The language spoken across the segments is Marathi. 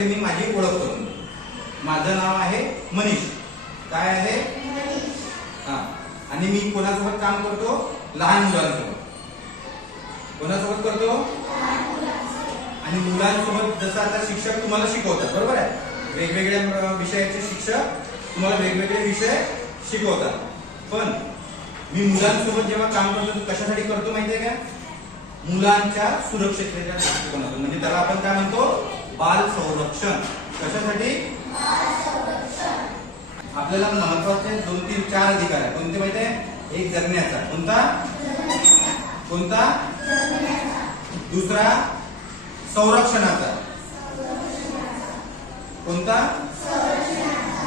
मी माझी ओळख करून माझं नाव आहे मनीष. काय आहे? हा. आणि मी कोणासोबत काम करतो? लहान मुलांसोबत. कोणासोबत करतो? आणि मुलांसोबत. जसं आता शिक्षक तुम्हाला शिकवतात, बरोबर आहे, वेगवेगळ्या विषयाचे शिक्षक तुम्हाला वेगवेगळे विषय शिकवतात. पण मी मुलांसोबत जेव्हा काम करतो तर कशासाठी करतो माहितीये का? मुलांच्या सुरक्षिततेच्या दृष्टिकोनातून. म्हणजे त्याला आपण काय म्हणतो? बाल संरक्षण. कशासाठी? आपल्याला महत्वाचे 2-3-4 अधिकार आहेत. कोणते माहिती आहे? एक जगण्याचा. कोणता? दुसरा संरक्षणाचा. कोणता?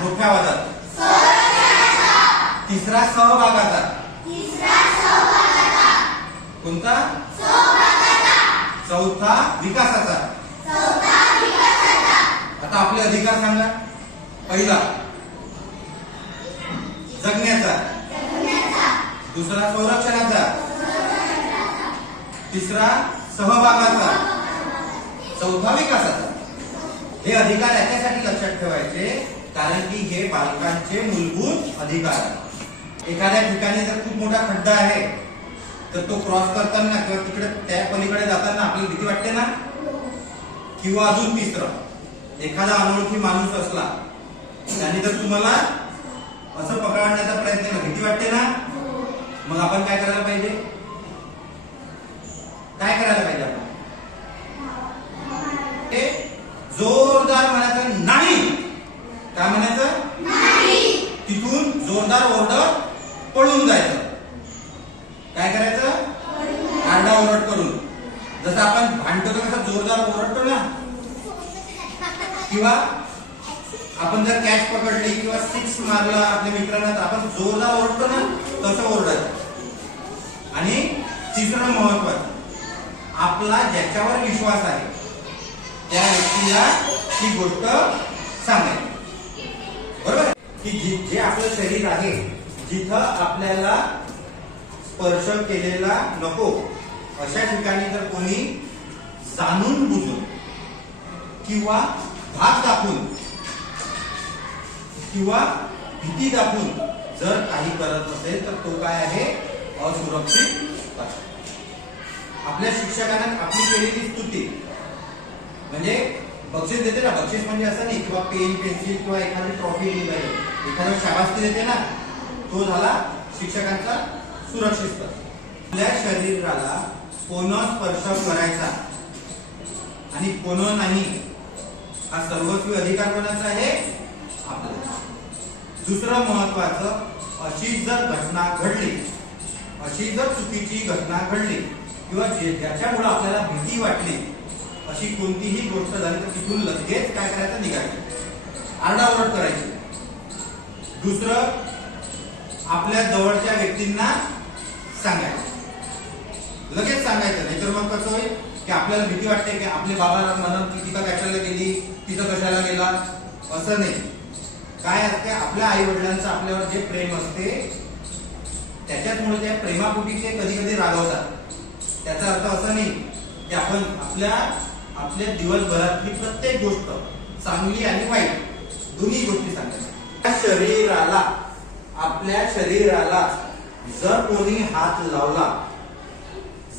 मोठ्या आवाजात. तिसरा सहभागाचा. कोणता? चौथा विकासाचा. आता आपले अधिकार सांगा. पहिला जगण्याचा, दुसरा संरक्षणाचा, तिसरा सहभागाचा, चौथा विकासाचा. हे अधिकार याच्यासाठी लक्षात ठेवायचे कारण की हे बालकांचे मूलभूत अधिकार आहेत. एखाद्या ठिकाणी जर खूप मोठा खड्डा आहे तर तो क्रॉस करताना किंवा तिकडे त्या पलीकडे जाताना आपल्याला भीती वाटते ना? किंवा अजून तिसरं, एखादा अनोळखी माणूस असला त्याने जर तुम्हाला असं पकडण्याचा प्रयत्न केला, भीती वाटते ना? मग आपण काय करायला पाहिजे? काय करायला पाहिजे आपण? जोरदार म्हणायचं नाही. काय म्हणायचं? नाही. तिथून जोरदार ओरडत पळून जायचं. काय करायचं? आरडा ओरड करून. जसं आपण भांडतो तर कसं जोरदार ओरडतो ना, किंवा आपण जर कॅच पकडली किंवा 6 मारला आपल्या मित्रांना तर आपण जोरदार ओरडतो ना, तसं ओरडायचं. आणि तिसरं महत्वाचं, आपला ज्याच्यावर विश्वास आहे त्या व्यक्तीला ही गोष्ट सांगायची. बरोबर? की जे आपलं शरीर आहे, जिथं आपल्याला स्पर्श केलेला नको अशा ठिकाणी जर कोणी जाणून बुजून किंवा धाक दाखवून किंवा भीती दाखवून जर काही करत असेल तर तो काय आहे? असुरक्षित. आपल्या शिक्षकांना आपली केलेली स्तुती म्हणजे बक्षीस देते ना, बक्षीस म्हणजे असं नाही किंवा पेन पेन्सिल किंवा एखादी ट्रॉफी एखादा शाबासकी देते ना, तो झाला शिक्षकांचा सुरक्षित स्पर्श. आपल्या शरीराला कोण स्पर्श करायचा आणि कोण नाही हा सर्वस्वी अधिकार कोणाचा आहे? आपला. दुसरं महत्वाचं, अशी जर घटना घडली, अशी जर चुकीची घटना घडली किंवा ज्याच्यामुळे आपल्याला भीती वाटली अशी कोणतीही गोष्ट झाली तर तिथून लगेच काय करायचं? निघायचं. आरडाओरड करायची. दुसरं, आपल्या जवळच्या व्यक्तींना सांगायचं. लगेच सांगायचं. नाहीतर मग कसं होईल की आपल्याला भीती वाटते की आपले बाबा म्हणून की तिथं कशाला गेली, तिथं कशाला गेला, असं नाही. काय असते? आपल्या आई वडिलांचं आपल्यावर जे प्रेम असते त्याच्यामुळे त्या प्रेमापोटी ते कधी कधी रागवतात. त्याचा अर्थ असं नाही की आपण आपल्या दिवसभरातली प्रत्येक गोष्ट, चांगली आणि वाईट दोन्ही गोष्टी सांगायच्या. आपल्या शरीराला जर कोणी हात लावला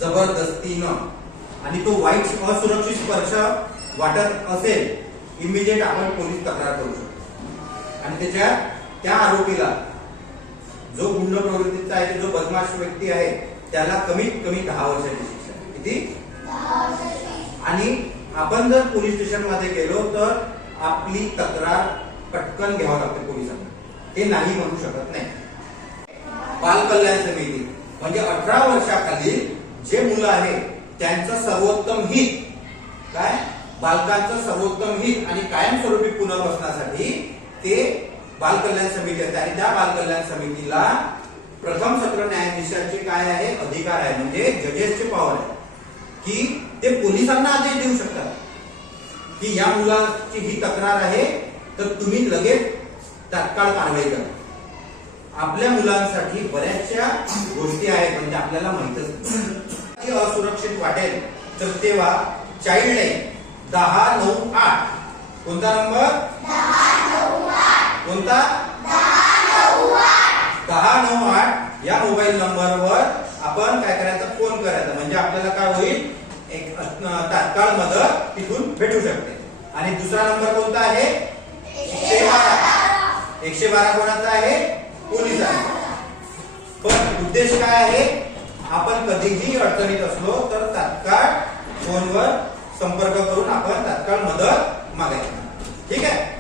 जबरदस्तीनं आणि तो वाईट असुरक्षित स्पर्श वाटत असेल, इमिजिएट आपण पोलीस तक्रार करू शकतो. आणि त्या आरोपीला, जो गुंड प्रवृत्तीचा आहे, जो बदमाश व्यक्ती आहे, त्याला कमीत कमी 10 वर्षाची शिक्षा. किती? 10 वर्षाची. आणि आपण जर पोलीस स्टेशन मध्ये गेलो तर आपली तक्रार पटकन घ्यावं लागते पोलिसांना. ते नाही म्हणू शकत नाही. बाल कल्याण समिती म्हणजे 18 वर्षाखालील जे मुलं आहे त्यांचं सर्वोत्तम हित, काय बालकांचं सर्वोत्तम हित आणि कायमस्वरूपी पुनर्वसनासाठी ते बाल कल्याण समिती असते. आणि त्या बाल कल्याण समितीला प्रथम सत्र न्यायाधीशाचे काय आहे? अधिकार आहे. म्हणजे जजेसचे पॉवर आहे की ते पोलिसांना आदेश देऊ शकतात की या मुलाची ही तक्रार आहे तर तुम्ही लगेच तात्काळ कारवाई करा. आपल्या मुलांसाठी बऱ्याचशा गोष्टी आहेत म्हणजे आपल्याला माहितच नाही. असुरक्षित वाटेल तर तेव्हा चाइल्ड लाईन 1098 कोणता नंबर? कोणता? 1098 या मोबाईल नंबरवर आपण काय करायचं? फोन करायचा. म्हणजे आपल्याला काय होईल? एक तात्काळ मदत तिथून भेटू शकते. आणि दुसरा नंबर कोणता आहे? 112. 112 कोणाचा आहे? पोलिसांचा. पण उद्देश काय आहे? आपण कधीही अडचणीत असलो तर तात्काळ फोनवर संपर्क करून आपण तात्काळ मदत मागायची. ठीक आहे.